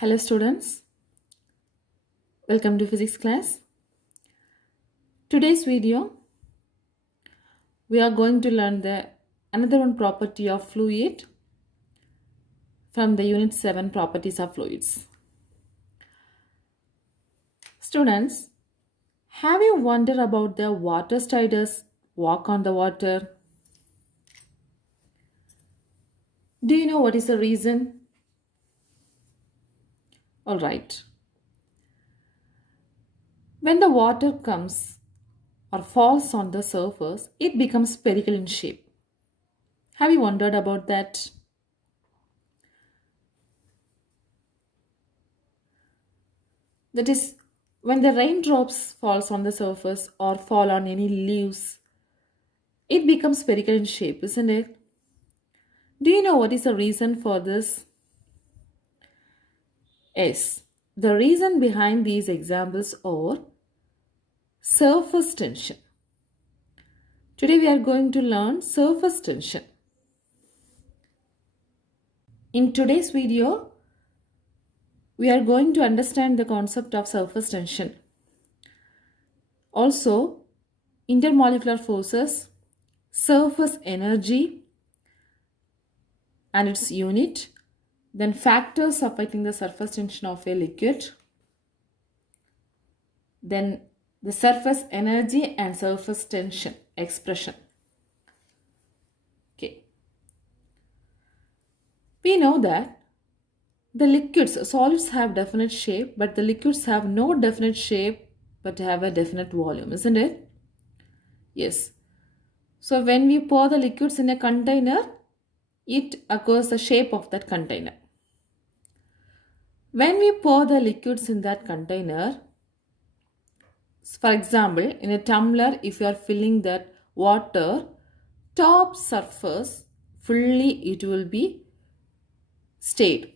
Hello students, welcome to physics class. Today's video we are going to learn the another one property of fluid from the unit 7 properties of fluids. Students, have you wondered about the water striders walk on the water? Do you know what is the reason? Alright. When the water comes or falls on the surface, it becomes spherical in shape. Have you wondered about that? That is, when the raindrops falls on the surface or fall on any leaves, it becomes spherical in shape, isn't it? Do you know what is the reason for this? Yes, the reason behind these examples are surface tension. Today we are going to learn surface tension. In today's video, we are going to understand the concept of surface tension. Also, intermolecular forces, surface energy and its unit, then factors affecting the surface tension of a liquid, then the surface energy and surface tension expression. Okay. We know that the liquids, solids have definite shape, but the liquids have no definite shape but have a definite volume, isn't it? Yes. So when we pour the liquids in a container, it occurs the shape of that container. When we pour the liquids in that container, for example, in a tumbler, if you are filling that water, top surface fully it will be stayed.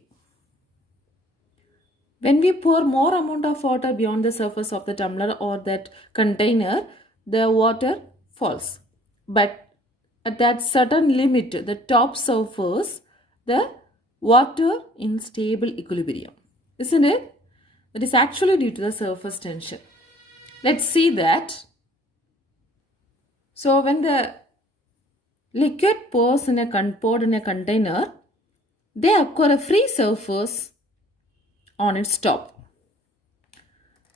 When we pour more amount of water beyond the surface of the tumbler or that container, the water falls. But at that certain limit, the top surface, the water in stable equilibrium. Isn't it? That is actually due to the surface tension. Let's see that. So when the liquid poured in a container, they occur a free surface on its top.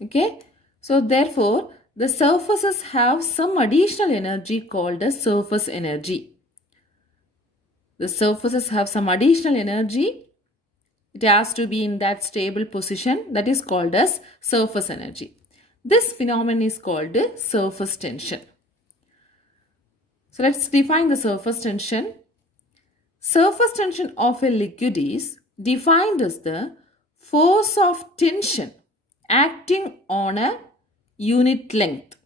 Okay. So therefore, the surfaces have some additional energy called as surface energy. The surfaces have some additional energy. It has to be in that stable position, that is called as surface energy. This phenomenon is called surface tension. So let's define the surface tension. Surface tension of a liquid is defined as the force of tension acting on a unit length.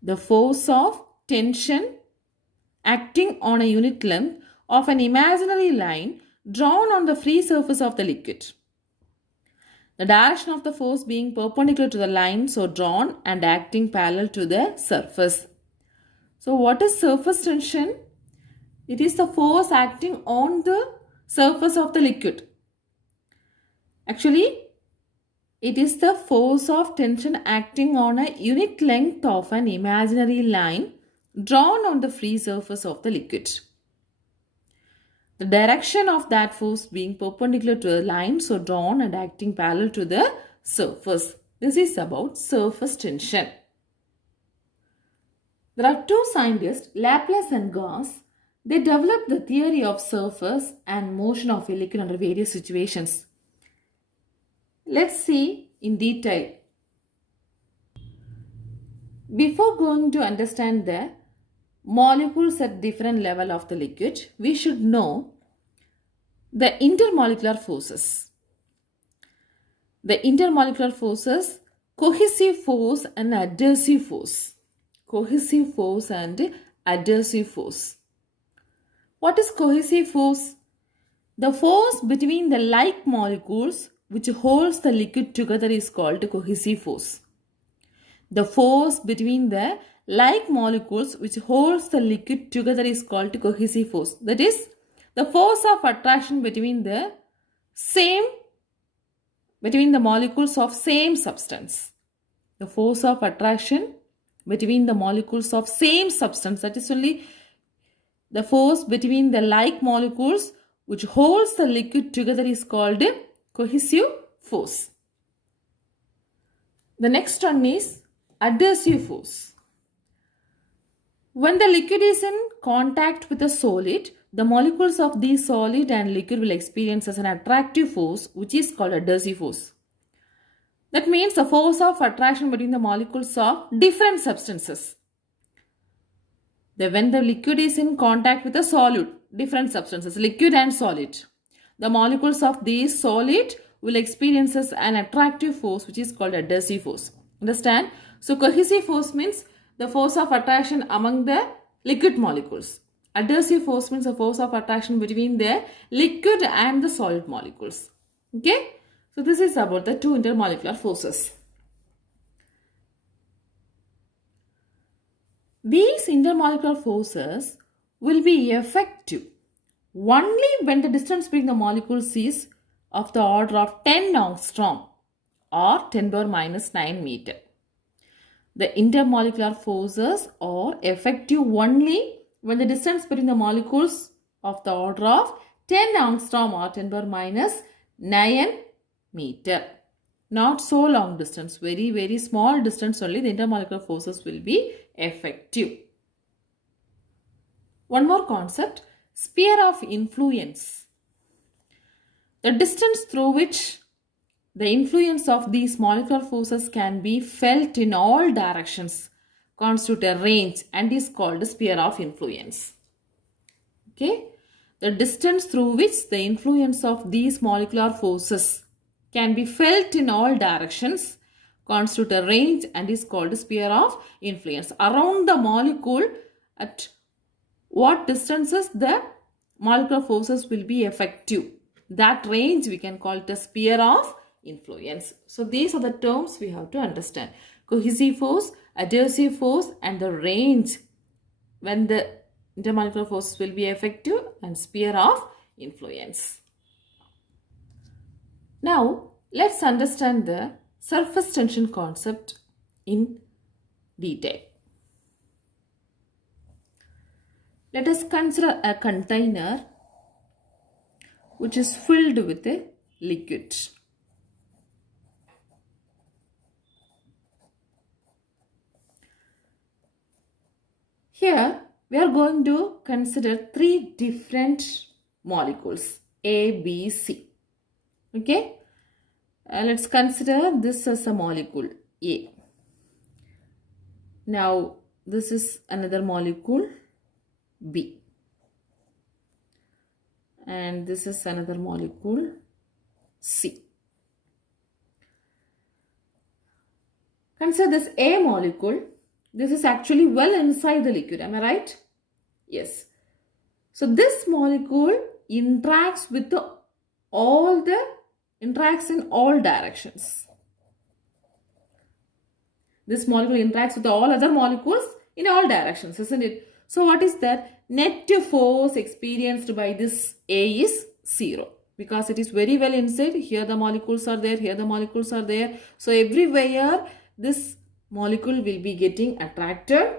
The force of tension acting on a unit length of an imaginary line drawn on the free surface of the liquid. The direction of the force being perpendicular to the line so drawn and acting parallel to the surface. So what is surface tension? It is the force acting on the surface of the liquid. Actually, it is the force of tension acting on a unit length of an imaginary line drawn on the free surface of the liquid. The direction of that force being perpendicular to the line so drawn and acting parallel to the surface. This is about surface tension. There are two scientists, Laplace and Gauss. They developed the theory of surface and motion of a liquid under various situations. Let's see in detail. Before going to understand the molecules at different level of the liquid, we should know the intermolecular forces. The intermolecular forces, cohesive force and adhesive force. Cohesive force and adhesive force. What is cohesive force? The force between the like molecules which holds the liquid together is called cohesive force. The force between the like molecules which holds the liquid together is called cohesive force. That is the force of attraction between the same between the molecules of same substance. The force of attraction between the molecules of same substance, that is only the force between the like molecules which holds the liquid together, is called cohesive force. The next one is adhesive force. When the liquid is in contact with a solid, the molecules of the solid and liquid will experience as an attractive force, which is called adhesive force. That means the force of attraction between the molecules of different substances. When the liquid is in contact with a solid, different substances, liquid and solid, the molecules of these solid will experience as an attractive force, which is called adhesive force. Understand? So cohesive force means the force of attraction among the liquid molecules. Adhesive force means the force of attraction between the liquid and the solid molecules. Okay? So this is about the two intermolecular forces. These intermolecular forces will be effective only when the distance between the molecules is of the order of 10 angstrom or 10 power minus 9 meter. The intermolecular forces are effective only when the distance between the molecules of the order of 10 angstrom or 10 power minus 9 meter. Not so long distance, very small distance only the intermolecular forces will be effective. One more concept, sphere of influence. The distance through which the influence of these molecular forces can be felt in all directions constitute a range and is called sphere of influence. Okay? The distance through which the influence of these molecular forces can be felt in all directions constitute a range and is called sphere of influence. Around the molecule, at what distances the molecular forces will be effective. That range we can call it a sphere of influence. So these are the terms we have to understand. Cohesive force, adhesive force, and the range when the intermolecular forces will be effective, and sphere of influence. Now let's understand the surface tension concept in detail. Let us consider a container which is filled with a liquid. Here we are going to consider three different molecules A, B, C. Okay? Let's consider this as a molecule A. Now this is another molecule B. And this is another molecule C. Consider this A molecule. This is actually well inside the liquid. Am I right? Yes. So this molecule interacts with interacts in all directions. This molecule interacts with all other molecules in all directions, isn't it? So what is that? Net force experienced by this A is 0 because it is very well inside. Here the molecules are there, here the molecules are there. So everywhere this molecule will be getting attracted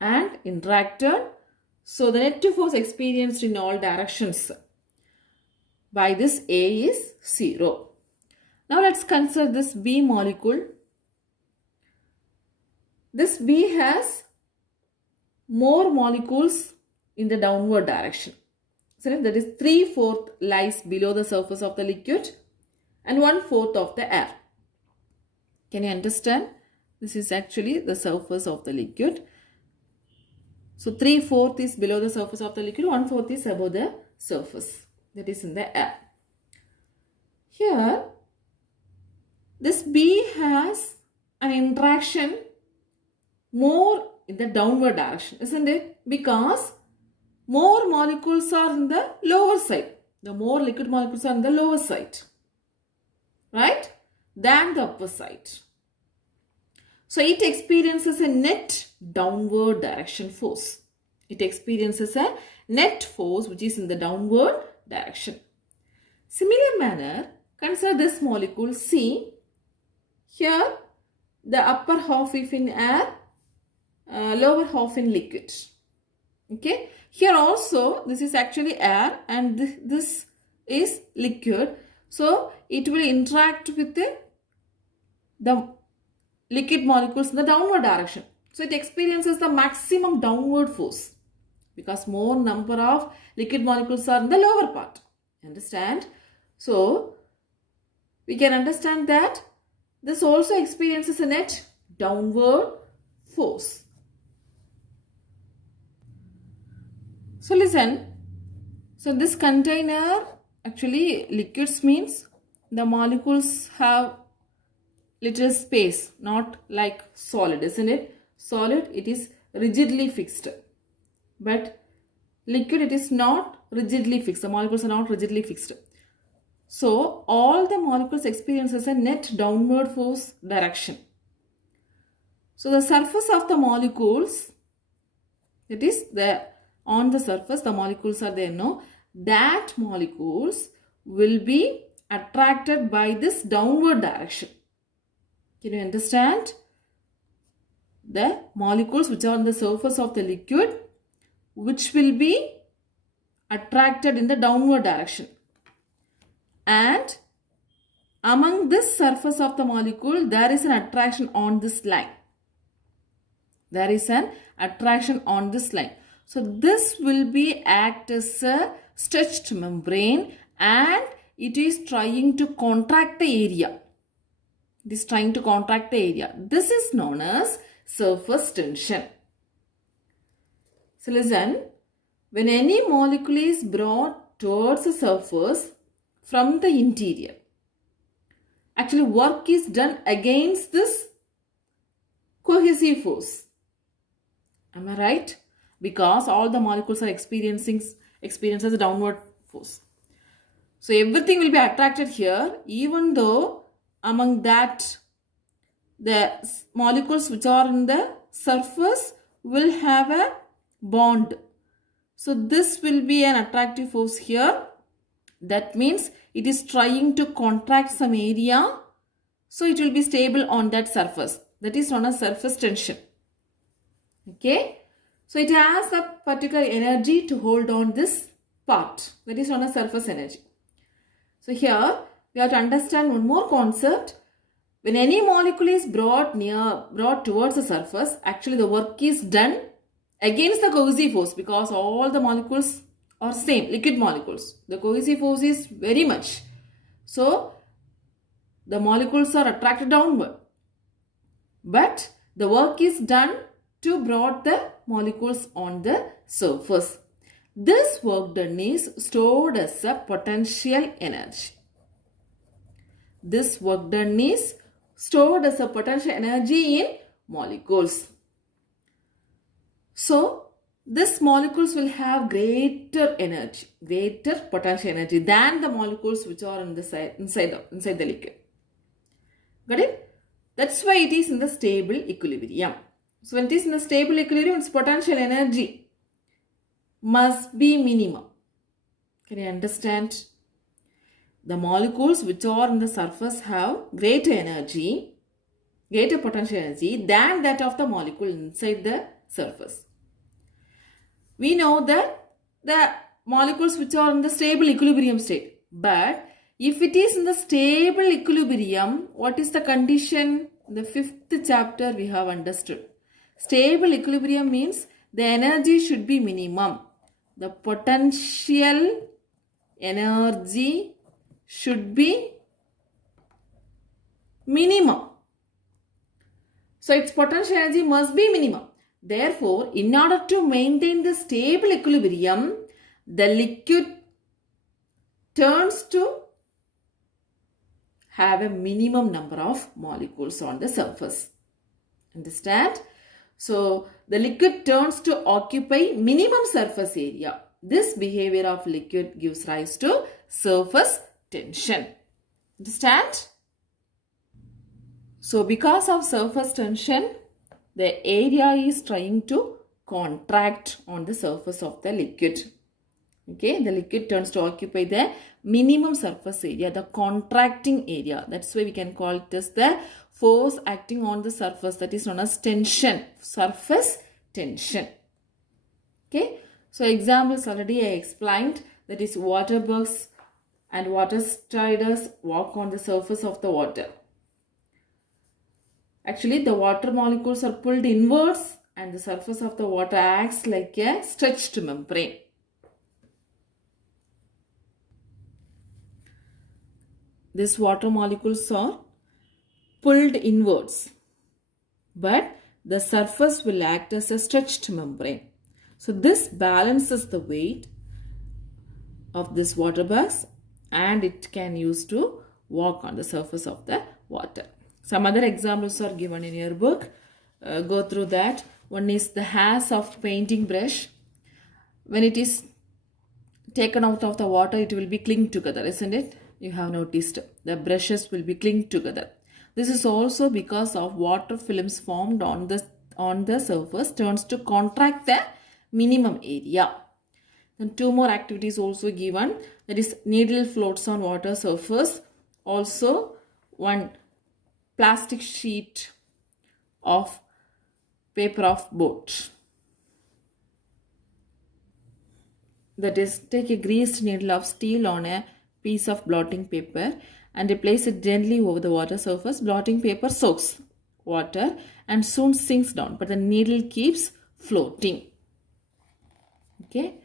and interacted. So the net force experienced in all directions by this A is 0. Now let's consider this B molecule. This B has more molecules in the downward direction. So that is 3/4 lies below the surface of the liquid and 1/4 of the air. Can you understand? This is actually the surface of the liquid. So 3/4 is below the surface of the liquid, 1/4 is above the surface, that is in the air. Here this B has an interaction more in the downward direction, isn't it? Because more molecules are in the lower side. The more liquid molecules are in the lower side, right, than the upper side. So it experiences a net downward direction force. It experiences a net force which is in the downward direction. Similar manner, Consider this molecule C. Here the upper half is in air, lower half in liquid. Okay. Here also this is actually air and this is liquid. So it will interact with the liquid molecules in the downward direction. So it experiences the maximum downward force because more number of liquid molecules are in the lower part. Understand? So we can understand that this also experiences a net downward force. So listen. So this container, actually liquids means the molecules have little space, not like solid, isn't it? Solid, it is rigidly fixed. But liquid, it is not rigidly fixed. The molecules are not rigidly fixed. So all the molecules experiences a net downward force direction. So the surface of the molecules, that is on the surface the molecules are there, no? That molecules will be attracted by this downward direction. Can you understand? The molecules which are on the surface of the liquid, which will be attracted in the downward direction. And among this surface of the molecule, there is an attraction on this line. There is an attraction on this line. So this will be act as a stretched membrane and it is trying to contract the area. It is trying to contract the area. This is known as surface tension. So listen, when any molecule is brought towards the surface from the interior, actually work is done against this cohesive force. Am I right? Because all the molecules are experiences a downward force. So everything will be attracted here, even though among that the molecules which are in the surface will have a bond. So this will be an attractive force here. That means it is trying to contract some area. So it will be stable on that surface. That is known as surface tension. Okay. So it has a particular energy to hold on this part. That is known as surface energy. So here we have to understand one more concept. When any molecule is brought towards the surface, actually the work is done against the cohesive force because all the molecules are same, liquid molecules. The cohesive force is very much. So the molecules are attracted downward. But the work is done to brought the molecules on the surface. This work done is stored as a potential energy. This work done is stored as a potential energy in molecules. So these molecules will have greater energy, greater potential energy than the molecules which are inside the liquid. Got it? That's why it is in the stable equilibrium. So when it is in the stable equilibrium, its potential energy must be minimum. Can you understand? The molecules which are on the surface have greater energy, greater potential energy than that of the molecule inside the surface. We know that the molecules which are in the stable equilibrium state. But if it is in the stable equilibrium, what is the condition? In the 5th chapter we have understood. Stable equilibrium means the energy should be minimum. The potential energy should be minimum. So its potential energy must be minimum. Therefore, in order to maintain the stable equilibrium, the liquid turns to have a minimum number of molecules on the surface. Understand? So the liquid turns to occupy minimum surface area. This behavior of liquid gives rise to surface tension. Understand? So because of surface tension, the area is trying to contract on the surface of the liquid. Okay, the liquid turns to occupy the minimum surface area, the contracting area. That's why we can call it as the force acting on the surface, that is known as tension, surface tension. Okay, so examples already I explained, that is water bugs and water striders walk on the surface of the water. Actually, the water molecules are pulled inwards and the surface of the water acts like a stretched membrane. These water molecules are pulled inwards, but the surface will act as a stretched membrane. So this balances the weight of this water bugs and it can use to walk on the surface of the water. Some other examples are given in your book. Go through that. One is the hairs of painting brush. When it is taken out of the water, it will be cling together, isn't it? You have noticed the brushes will be cling together. This is also because of water films formed on the surface turns to contract the minimum area. Then two more activities also given, that is needle floats on water surface. Also one plastic sheet of paper of boat. That is, take a greased needle of steel on a piece of blotting paper and place it gently over the water surface. Blotting paper soaks water and soon sinks down, but the needle keeps floating. Okay,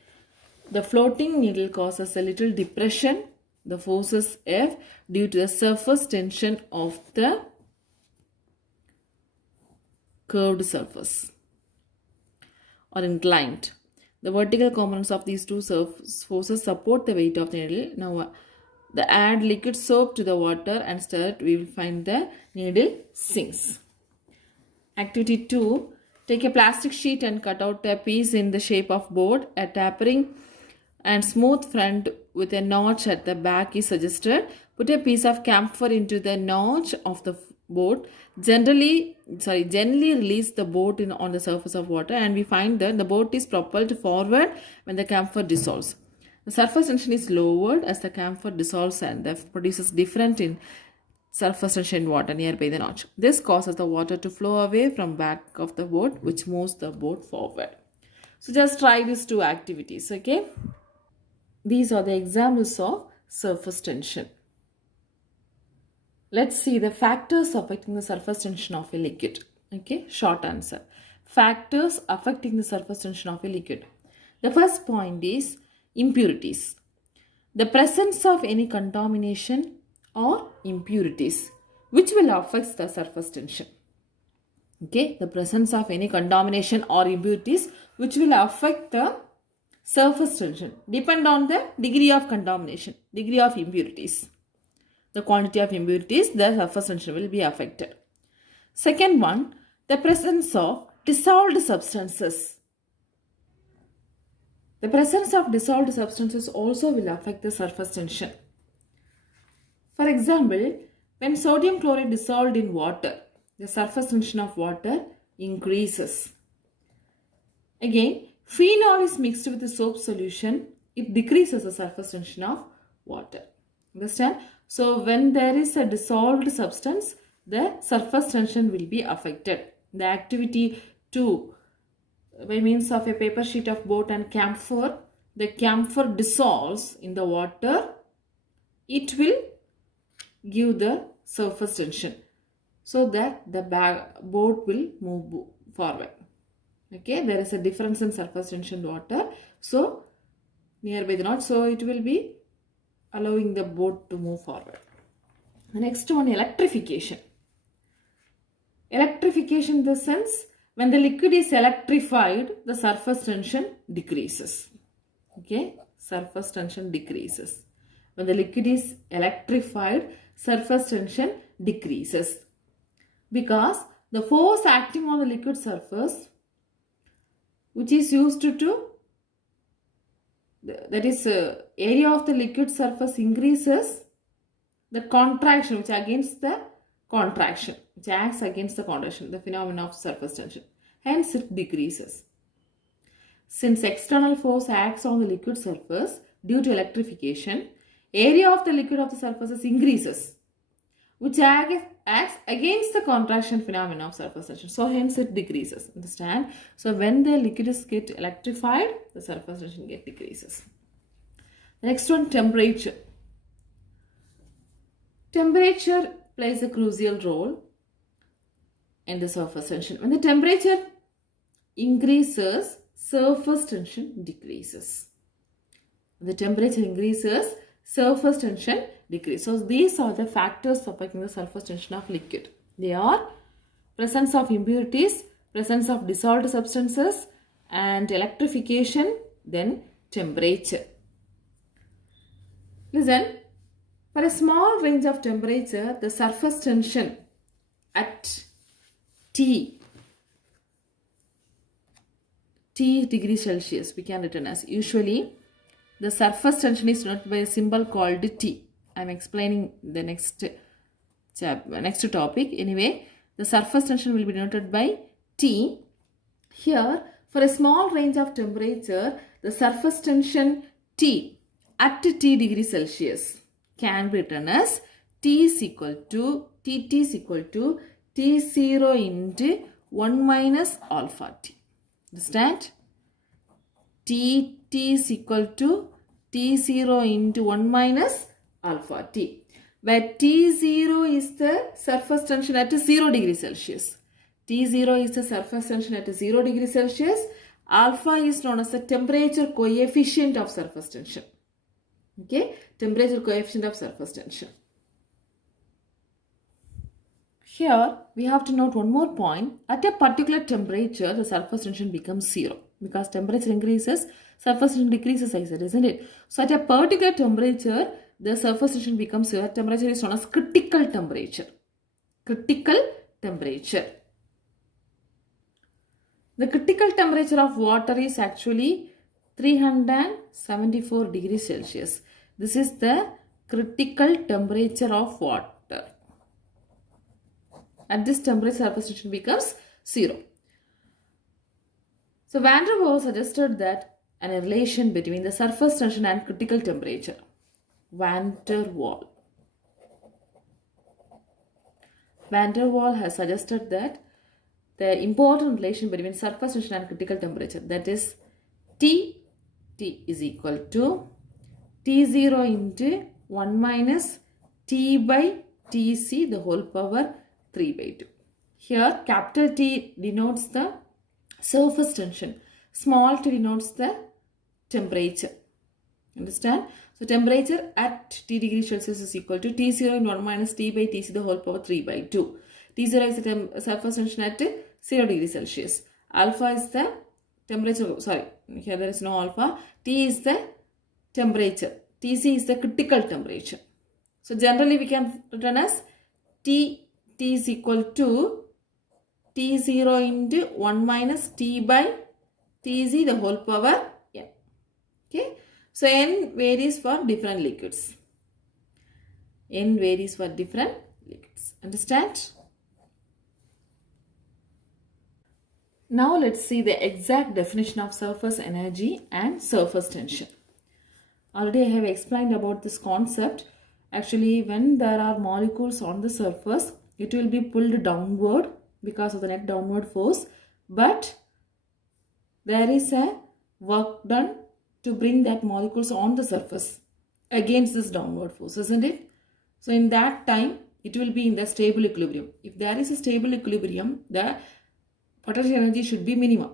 the floating needle causes a little depression. The force is F due to the surface tension of the curved surface or inclined. The vertical components of these two surface forces support the weight of the needle. Now, add liquid soap to the water and stir it, we will find the needle sinks. Activity 2. Take a plastic sheet and cut out a piece in the shape of board. A tapering and smooth front with a notch at the back is suggested. Put a piece of camphor into the notch of the board. Gently release the boat on the surface of water and we find that the boat is propelled forward when the camphor dissolves. The surface tension is lowered as the camphor dissolves and produces different in surface tension in water nearby the notch. This causes the water to flow away from back of the boat, which moves the boat forward. So just try these two activities, okay? These are the examples of surface tension. Let's see the factors affecting the surface tension of a liquid. Okay, short answer. Factors affecting the surface tension of a liquid. The first point is impurities. The presence of any contamination or impurities which will affect the surface tension. Okay, the presence of any contamination or impurities which will affect the surface tension depend on the degree of contamination, degree of impurities. The quantity of impurities, the surface tension will be affected. Second one, the presence of dissolved substances. The presence of dissolved substances also will affect the surface tension. For example, when sodium chloride dissolved in water, the surface tension of water increases. Again, phenol is mixed with the soap solution, it decreases the surface tension of water. Understand? So when there is a dissolved substance, the surface tension will be affected. The activity 2, by means of a paper sheet of boat and camphor, the camphor dissolves in the water, it will give the surface tension so that the boat will move forward. Okay, there is a difference in surface tension water, so nearby the knot, so it will be allowing the boat to move forward. The next one, electrification. Electrification in the sense, when the liquid is electrified, the surface tension decreases. Okay, surface tension decreases. When the liquid is electrified, surface tension decreases. Because the force acting on the liquid surface, which is used to that is area of the liquid surface increases, the contraction which against the contraction, which acts against the contraction, the phenomenon of surface tension. Hence it decreases. Since external force acts on the liquid surface due to electrification, area of the liquid of the surfaces increases, which acts against the contraction phenomenon of surface tension. So hence it decreases. Understand? So when the liquids get electrified, the surface tension decreases. The next one, temperature. Temperature plays a crucial role in the surface tension. When the temperature increases, surface tension decreases. When the temperature increases, surface tension decreases. So these are the factors affecting the surface tension of liquid. They are presence of impurities, presence of dissolved substances, and electrification, then temperature. Listen, for a small range of temperature, the surface tension at T degrees Celsius, we can written as, usually the surface tension is denoted by a symbol called T. I am explaining the next topic. Anyway, the surface tension will be denoted by T. Here, for a small range of temperature, the surface tension T at T degrees Celsius can be written as T is equal to T0 into 1 minus alpha T. Understand? T is equal to T0 into 1 minus alpha T, where T0 is the surface tension at 0 degrees Celsius. T0 is the surface tension at 0 degrees Celsius. Alpha is known as the temperature coefficient of surface tension. Okay, temperature coefficient of surface tension. Here we have to note one more point. At a particular temperature, the surface tension becomes 0. Because temperature increases, surface tension decreases, I said, isn't it? So at a particular temperature, the surface tension becomes 0. That temperature is known as critical temperature. Critical temperature. The critical temperature of water is actually 374 degrees Celsius. This is the critical temperature of water. At this temperature, surface tension becomes 0. So Van der Waals suggested that a relation between the surface tension and critical temperature. Van der Waals has suggested that the important relation between surface tension and critical temperature, that is T is equal to T0 into 1 minus T by Tc the whole power 3 by 2. Here capital T denotes the surface tension. Small t denotes the temperature. Understand? So temperature at T degrees Celsius is equal to T0 in 1 minus T by Tc the whole power 3 by 2. T0 is the surface tension at 0 degrees Celsius. Alpha is the temperature, sorry, here there is no alpha. T is the temperature. Tc is the critical temperature. So generally we can written as T is equal to T0 into 1 minus T by Tc the whole power n. Okay. So n varies for different liquids. N varies for different liquids. Understand? Now let's see the exact definition of surface energy and surface tension. Already I have explained about this concept. Actually, when there are molecules on the surface, it will be pulled downward because of the net downward force, but there is a work done to bring that molecules on the surface against this downward force, isn't it? So in that time, it will be in the stable equilibrium. If there is a stable equilibrium, the potential energy should be minimum.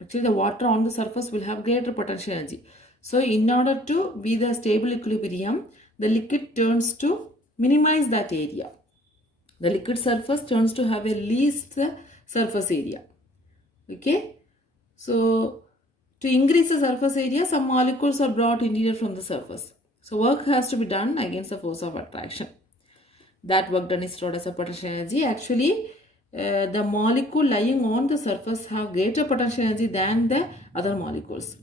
Actually, the water on the surface will have greater potential energy. So in order to be the stable equilibrium, the liquid turns to minimize that area. The liquid surface turns to have a least surface area. Okay. So to increase the surface area, some molecules are brought interior from the surface. So work has to be done against the force of attraction. That work done is stored as a potential energy. Actually, the molecule lying on the surface have greater potential energy than the other molecules.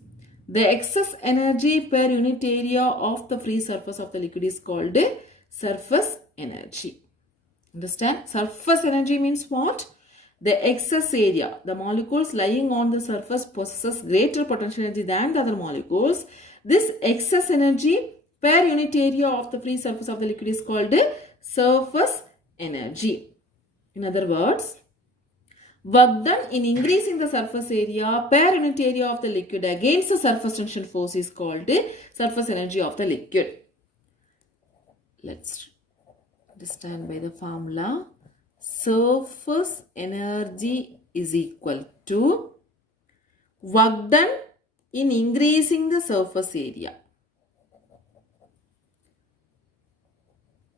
The excess energy per unit area of the free surface of the liquid is called surface energy. Understand? Surface energy means what? the excess area, the molecules lying on the surface possesses greater potential energy than the other molecules. This excess energy per unit area of the free surface of the liquid is called surface energy. In other words, work done in increasing the surface area per unit area of the liquid against the surface tension force is called surface energy of the liquid. Let's understand by the formula. Surface energy is equal to work done in increasing the surface area.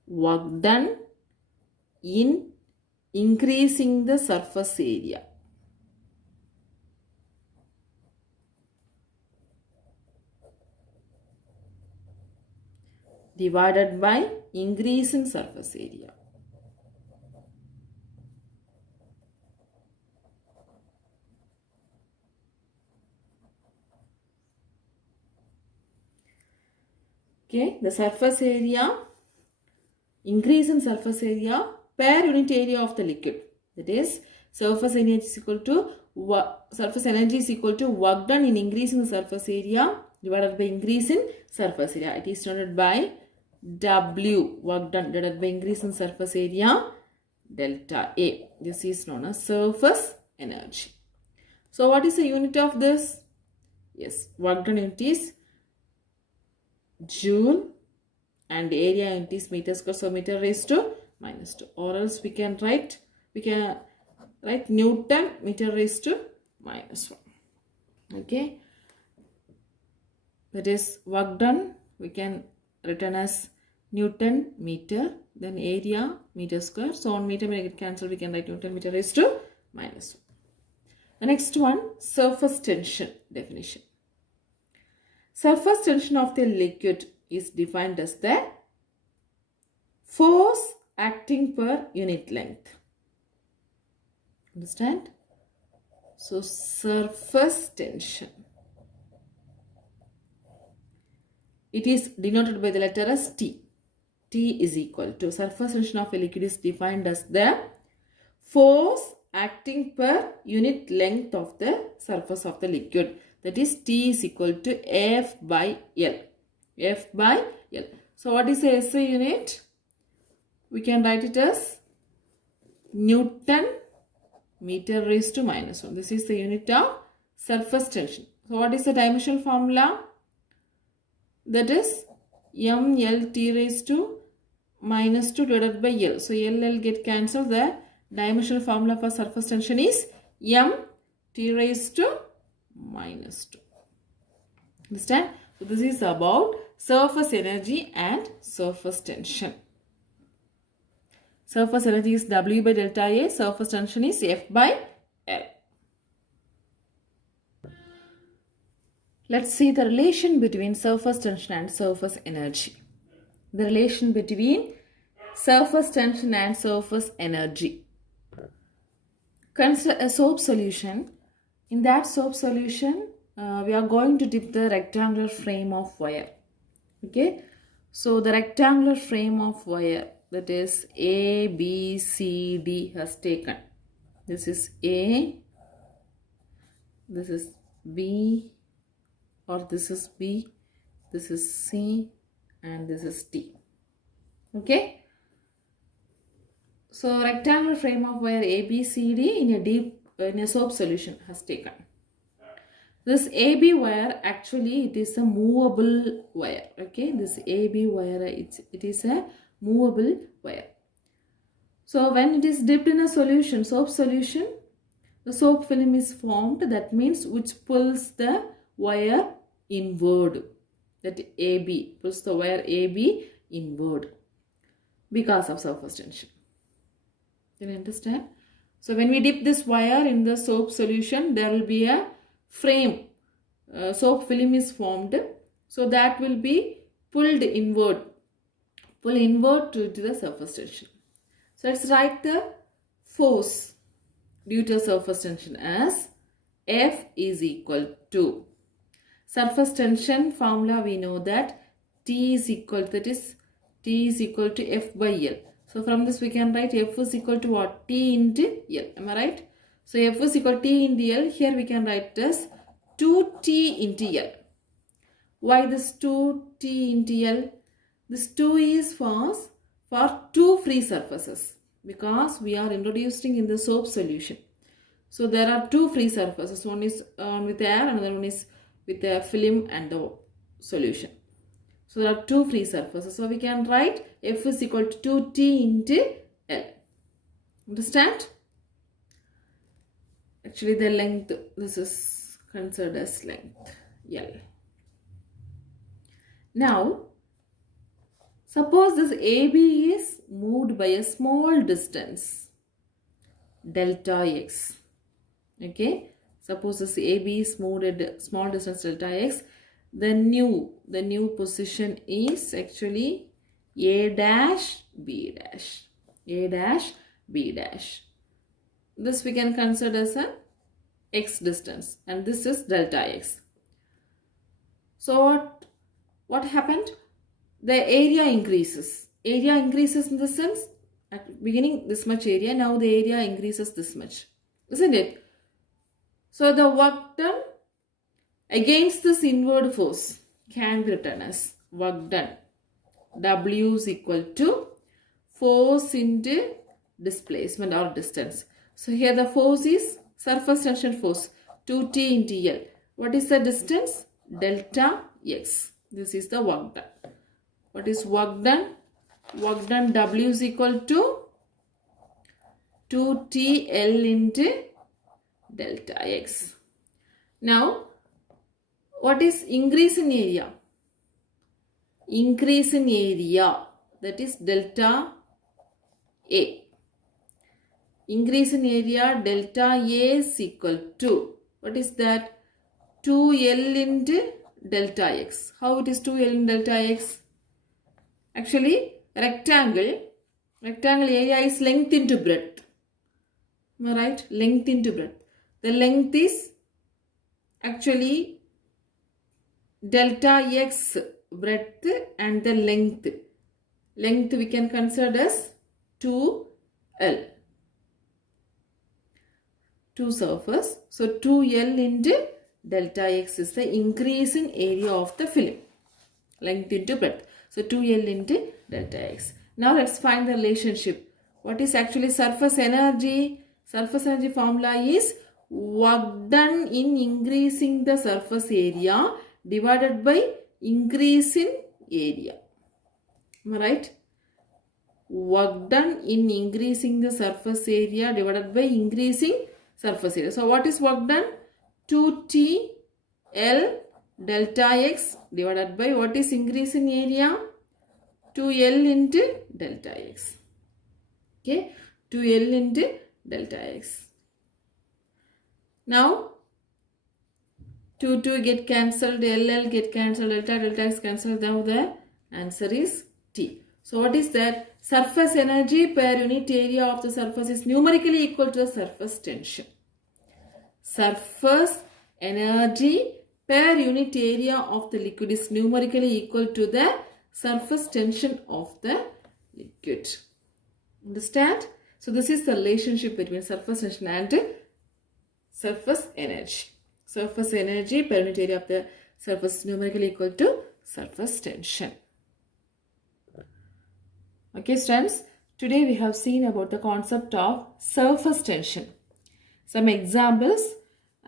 Work done in increasing the surface area. Divided by increase in surface area. Okay, the surface area, increase in surface area per unit area of the liquid. That is, surface energy is equal to work done in increasing the surface area divided by increase in surface area. It is denoted by W, work done divided by increase in surface area, delta A. This is known as surface energy. So what is the unit of this? Yes, work done unit is joule and area unit is meter square, so meter raised to minus 2, or else we can write Newton meter raised to minus 1. Okay, that is work done we can written as Newton meter, then area meter square, so on meter get cancelled, we can write Newton meter raised to minus 1. The next one, surface tension definition. Surface tension of the liquid is defined as the force acting per unit length. Understand? So surface tension, it is denoted by the letter as T. T is equal to, surface tension of a liquid is defined as the force acting per unit length of the surface of the liquid. That is, T is equal to F by L. F by L. So what is the SI unit? We can write it as Newton meter raised to minus 1. This is the unit of surface tension. So what is the dimensional formula? That is MLT raised to minus 2 divided by L. So L get cancelled. The dimensional formula for surface tension is MT raised to minus 2. Understand? So this is about surface energy and surface tension. Surface energy is W by delta A. Surface tension is F by L. Let's see the relation between surface tension and surface energy. The relation between surface tension and surface energy. Consider a soap solution. In that soap solution, we are going to dip the rectangular frame of wire. Okay. So the rectangular frame of wire, that is A, B, C, D has taken. This is A, this is B, or this is B, this is C, and this is D. Okay. So rectangular frame of wire A, B, C, D in a soap solution has taken. This AB wire, actually it is a movable wire. Okay, this AB wire, it is a movable wire. So when it is dipped in a solution, soap solution, the soap film is formed. That means which pulls the wire inward. That AB pulls the wire AB inward because of surface tension. Can you understand? So when we dip this wire in the soap solution, there will be a frame. Soap film is formed. So that will be pulled inward. Pull inward to the surface tension. So let's write the force due to surface tension as F is equal to, surface tension formula we know that T is equal, that is T is equal to F by L. So from this we can write F is equal to what? T into L. Am I right? So F is equal to T into L. Here we can write this 2T into L. Why this 2T into L? This 2 is for two free surfaces because we are introducing in the soap solution. So there are two free surfaces. One is with air, another one is with the film and the solution. So there are two free surfaces. So we can write F is equal to 2T into L. Understand? Actually the length, this is considered as length L. Now, suppose this AB is moved by a small distance, delta x. Okay, suppose this AB is moved at a small distance delta x. The new position is actually A dash B dash. A dash B dash. This we can consider as a x distance, and this is delta x. So what happened? The area increases. Area increases in the sense, at beginning this much area, now the area increases this much. Isn't it? So the work done against this inward force can be written as work done. W is equal to force into displacement or distance. So here the force is surface tension force 2T into L. What is the distance? Delta x. This is the work done. What is work done? Work done W is equal to 2TL into delta x. Now, what is increase in area? Increase in area, that is delta A. Increase in area delta A is equal to, what is that? 2L into delta x. How it is 2L in delta x? Actually, rectangle area is length into breadth. Am I right? Length into breadth. The length is actually delta x breadth, and the length we can consider as 2L. 2 surface. So 2L into delta x is the increase in area of the film. Length into breadth. So 2L into delta x. Now let's find the relationship. What is actually surface energy? Surface energy formula is work done in increasing the surface area divided by increase in area. Am I right? Work done in increasing the surface area divided by increasing surface area. So what is work done? 2TL delta x divided by what is increase in area? 2L into delta x. Okay, 2L into delta x. Now 2 get cancelled, LL get cancelled, delta x cancelled. Now the answer is T. So what is that? Surface energy per unit area of the surface is numerically equal to the surface tension. Surface energy per unit area of the liquid is numerically equal to the surface tension of the liquid. Understand? So this is the relationship between surface tension and surface energy. Surface energy per unit area of the surface is numerically equal to surface tension. Okay students, today we have seen about the concept of surface tension. Some examples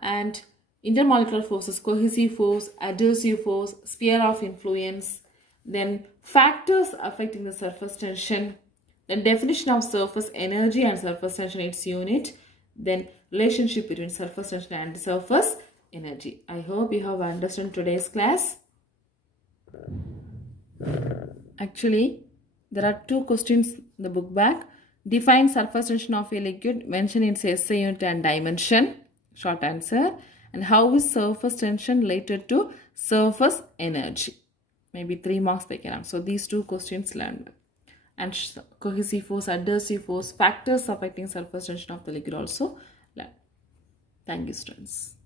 and intermolecular forces, cohesive force, adhesive force, sphere of influence, then factors affecting the surface tension, then definition of surface energy and surface tension, its unit, then relationship between surface tension and surface energy. I hope you have understood today's class. Actually, there are two questions in the book back. Define surface tension of a liquid, mention its SI unit and dimension, short answer. And how is surface tension related to surface energy? Maybe 3 marks they can answer. So these two questions learned. And cohesive force, adhesive force, factors affecting surface tension of the liquid also learn. Thank you students.